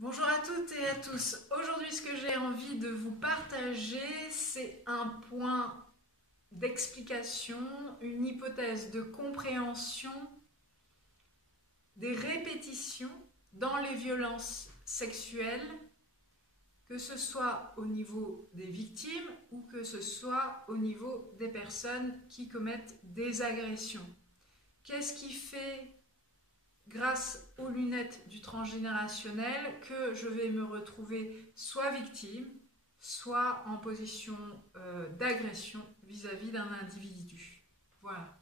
Bonjour à toutes et à tous. Aujourd'hui, ce que j'ai envie de vous partager, c'est un point d'explication, une hypothèse de compréhension des répétitions dans les violences sexuelles, que ce soit au niveau des victimes ou que ce soit au niveau des personnes qui commettent des agressions. Qu'est-ce qui fait, grâce aux lunettes du transgénérationnel, que je vais me retrouver soit victime, soit en position d'agression vis-à-vis d'un individu. Voilà.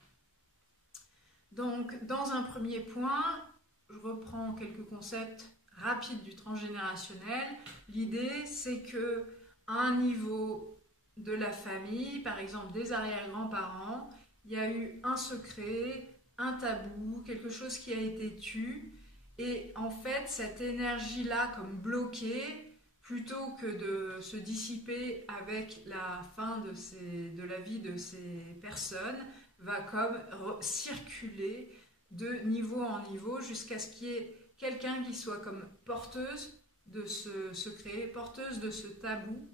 Donc, dans un premier point, je reprends quelques concepts rapides du transgénérationnel. L'idée, c'est que à un niveau de la famille, par exemple des arrière-grands-parents, il y a eu un secret, un tabou, quelque chose qui a été tu, et en fait cette énergie-là comme bloquée, plutôt que de se dissiper avec la fin de la vie de ces personnes, va comme circuler de niveau en niveau jusqu'à ce qu'il y ait quelqu'un qui soit comme porteuse de ce secret, porteuse de ce tabou.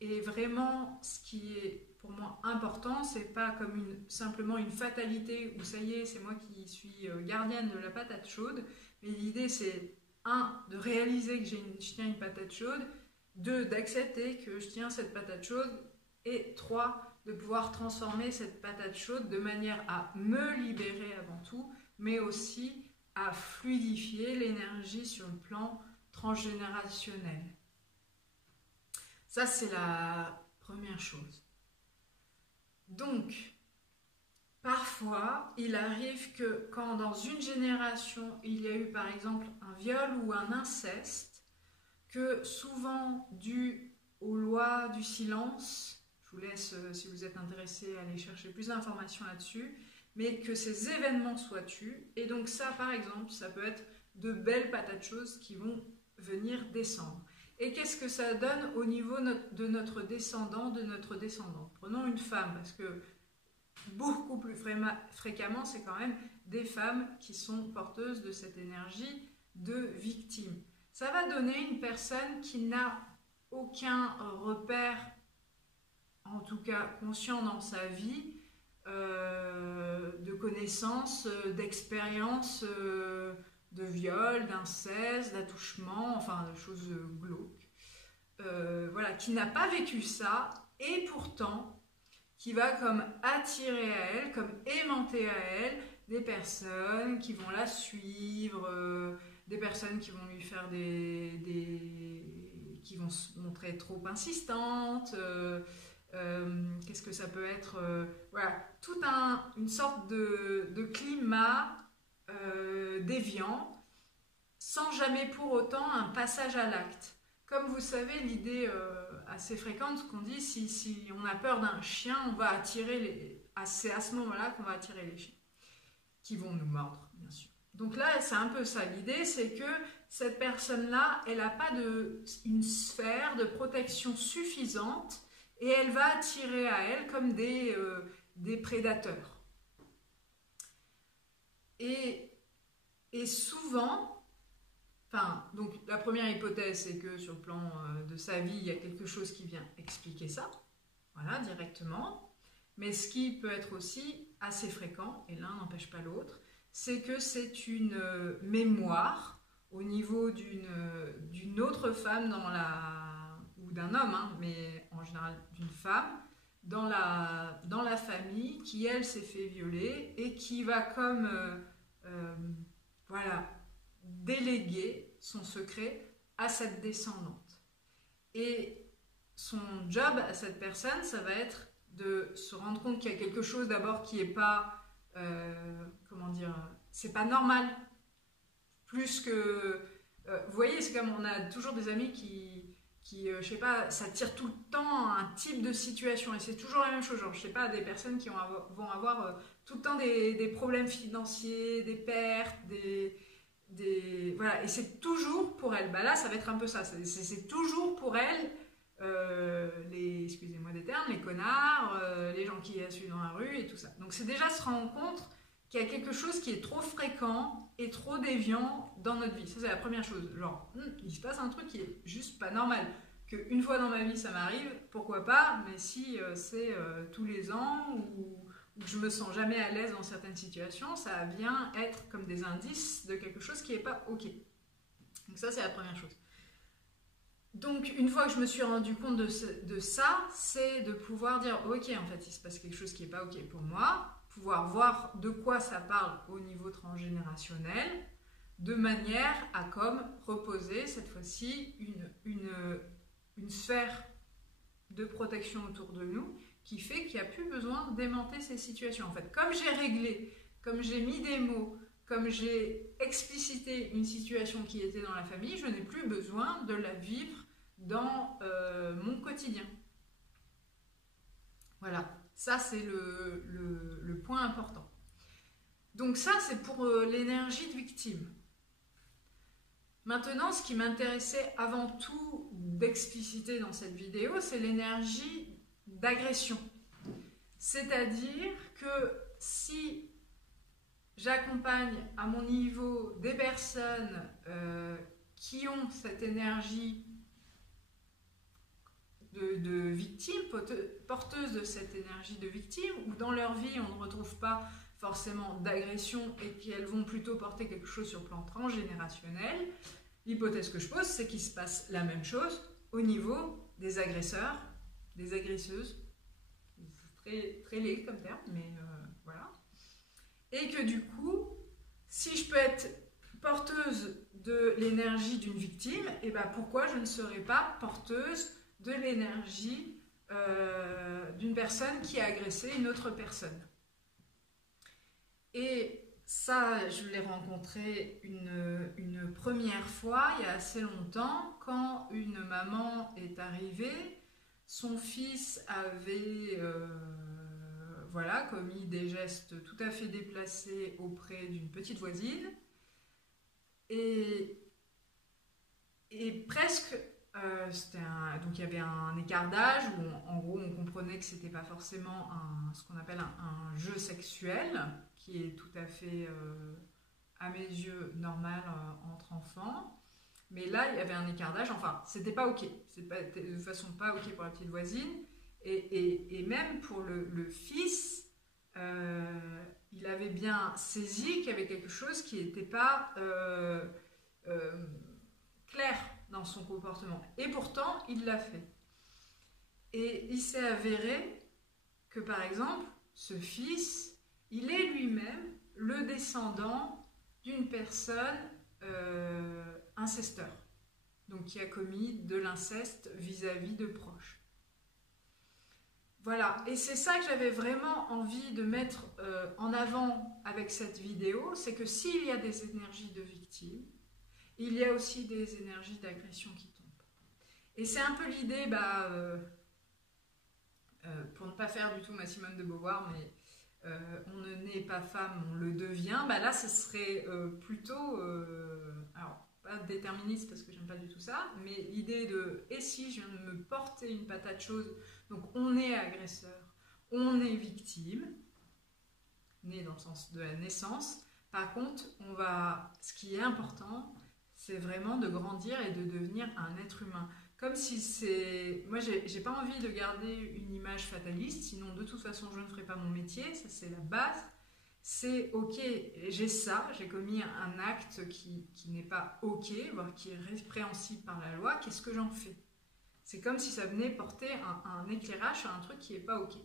Et vraiment, ce qui est pour moi important, c'est pas comme simplement une fatalité où ça y est, c'est moi qui suis gardienne de la patate chaude, mais l'idée c'est de réaliser que je tiens une patate chaude, 2, d'accepter que je tiens cette patate chaude, et 3, de pouvoir transformer cette patate chaude de manière à me libérer avant tout, mais aussi à fluidifier l'énergie sur le plan transgénérationnel. Ça, c'est la première chose. Donc, parfois, il arrive que quand dans une génération, il y a eu par exemple un viol ou un inceste, que souvent, dû aux lois du silence, je vous laisse, si vous êtes intéressé, aller chercher plus d'informations là-dessus, mais que ces événements soient tus. Et donc ça, par exemple, ça peut être de belles patates chaudes qui vont venir descendre. Et qu'est-ce que ça donne au niveau de notre descendant, de notre descendante? Prenons une femme, parce que beaucoup plus fréquemment, c'est quand même des femmes qui sont porteuses de cette énergie de victime. Ça va donner une personne qui n'a aucun repère, en tout cas conscient dans sa vie, de connaissances, d'expériences, de viol, d'inceste, d'attouchement, enfin de choses glauques. Voilà, qui n'a pas vécu ça, et pourtant qui va comme attirer à elle, comme aimanter à elle des personnes qui vont la suivre, des personnes qui vont lui faire qui vont se montrer trop insistantes. Qu'est-ce que ça peut être, voilà, toute une sorte de climat déviant, sans jamais pour autant un passage à l'acte. Comme vous savez, l'idée assez fréquente qu'on dit, si on a peur d'un chien, on va attirer c'est à ce moment-là qu'on va attirer les chiens, qui vont nous mordre, bien sûr. Donc là, c'est un peu ça. L'idée, c'est que cette personne-là, elle n'a pas une sphère de protection suffisante, et elle va attirer à elle comme des prédateurs. Et souvent, donc la première hypothèse, c'est que sur le plan de sa vie, il y a quelque chose qui vient expliquer ça, voilà, directement. Mais ce qui peut être aussi assez fréquent, et l'un n'empêche pas l'autre, c'est que c'est une mémoire au niveau d'une autre femme ou d'un homme, hein, mais en général d'une femme, dans la famille, qui elle s'est fait violer et qui va comme voilà, déléguer son secret à cette descendante. Et son job à cette personne, ça va être de se rendre compte qu'il y a quelque chose d'abord qui n'est pas, comment dire, c'est pas normal. Plus que, vous voyez, c'est comme on a toujours des amis qui je sais pas, s'attirent tout le temps un type de situation, et c'est toujours la même chose, genre, je sais pas, des personnes qui vont avoir tout le temps des problèmes financiers, des pertes, voilà, et c'est toujours pour elle, là ça va être un peu ça, c'est toujours pour elle, excusez-moi des termes, les connards, les gens qui la suivent dans la rue et tout ça. Donc c'est déjà se rendre compte qu'il y a quelque chose qui est trop fréquent et trop déviant dans notre vie. Ça, c'est la première chose. Genre, il se passe un truc qui est juste pas normal. Qu'une fois dans ma vie, ça m'arrive, pourquoi pas, mais si c'est tous les ans ou que je me sens jamais à l'aise dans certaines situations, ça vient être comme des indices de quelque chose qui n'est pas OK. Donc ça, c'est la première chose. Donc, une fois que je me suis rendu compte de ça, c'est de pouvoir dire, ok, en fait, il se passe quelque chose qui n'est pas ok pour moi, pouvoir voir de quoi ça parle au niveau transgénérationnel, de manière à comme reposer cette fois-ci une sphère de protection autour de nous qui fait qu'il n'y a plus besoin d'aimanter ces situations. En fait, comme j'ai réglé, comme j'ai mis des mots, comme j'ai explicité une situation qui était dans la famille, je n'ai plus besoin de la vivre dans mon quotidien. Voilà, ça c'est le point important. Donc ça c'est pour l'énergie de victime. Maintenant, ce qui m'intéressait avant tout d'expliciter dans cette vidéo, c'est l'énergie d'agression. C'est-à-dire que si j'accompagne à mon niveau des personnes qui ont cette énergie de victime, porteuse de cette énergie de victime, où dans leur vie on ne retrouve pas forcément d'agression et qu'elles vont plutôt porter quelque chose sur le plan transgénérationnel, l'hypothèse que je pose, c'est qu'il se passe la même chose au niveau des agresseurs, des agresseuses, très, très laid comme terme, mais voilà. Et que du coup, si je peux être porteuse de l'énergie d'une victime, et ben pourquoi je ne serais pas porteuse de l'énergie d'une personne qui a agressé une autre personne. Et ça, je l'ai rencontré une première fois, il y a assez longtemps, quand une maman est arrivée, son fils avait voilà, commis des gestes tout à fait déplacés auprès d'une petite voisine, et presque... donc il y avait un écart d'âge où en gros on comprenait que c'était pas forcément ce qu'on appelle un jeu sexuel qui est tout à fait à mes yeux normal entre enfants, mais là il y avait un écart d'âge, enfin c'était pas ok, c'était de façon pas ok pour la petite voisine et même pour le fils, il avait bien saisi qu'il y avait quelque chose qui n'était pas clair dans son comportement. Et pourtant, il l'a fait. Et il s'est avéré que, par exemple, ce fils, il est lui-même le descendant d'une personne incesteur, donc qui a commis de l'inceste vis-à-vis de proches. Voilà, et c'est ça que j'avais vraiment envie de mettre en avant avec cette vidéo, c'est que s'il y a des énergies de victimes, il y a aussi des énergies d'agression qui tombent. Et c'est un peu l'idée, pour ne pas faire du tout ma Simone de Beauvoir, mais on ne naît pas femme, on le devient. Là, ce serait plutôt, alors pas déterministe parce que j'aime pas du tout ça, mais l'idée de et si je viens de me porter une patate chaude, donc on est agresseur, on est victime, né dans le sens de la naissance. Par contre, ce qui est important, c'est vraiment de grandir et de devenir un être humain. Comme si c'est... Moi, j'ai pas envie de garder une image fataliste, sinon de toute façon, je ne ferai pas mon métier, ça c'est la base. C'est ok, j'ai ça, j'ai commis un acte qui n'est pas ok, voire qui est répréhensible par la loi, qu'est-ce que j'en fais? C'est comme si ça venait porter un éclairage sur un truc qui n'est pas ok.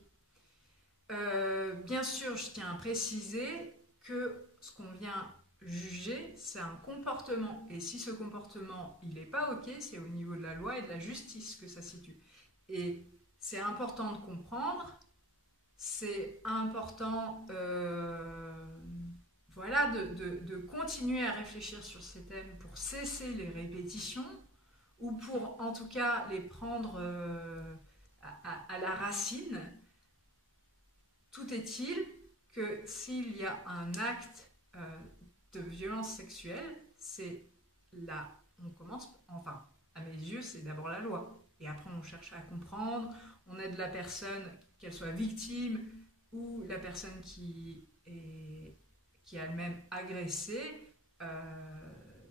Bien sûr, je tiens à préciser que ce qu'on vient juger, c'est un comportement. Et si ce comportement, il n'est pas ok, c'est au niveau de la loi et de la justice que ça se situe. Et c'est important de comprendre, c'est important voilà, de continuer à réfléchir sur ces thèmes pour cesser les répétitions ou pour en tout cas les prendre à la racine. Tout est-il que s'il y a un acte de violence sexuelle, c'est là, on commence, enfin, à mes yeux, c'est d'abord la loi. Et après, on cherche à comprendre, on aide la personne, qu'elle soit victime, ou la personne qui est qui a elle-même agressé,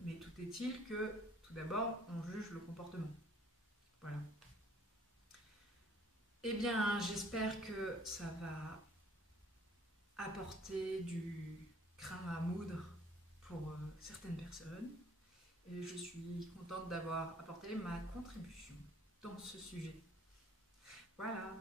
mais tout est-il que, tout d'abord, on juge le comportement. Voilà. Eh bien, j'espère que ça va apporter du grain à moudre pour certaines personnes. Et je suis contente d'avoir apporté ma contribution dans ce sujet. Voilà.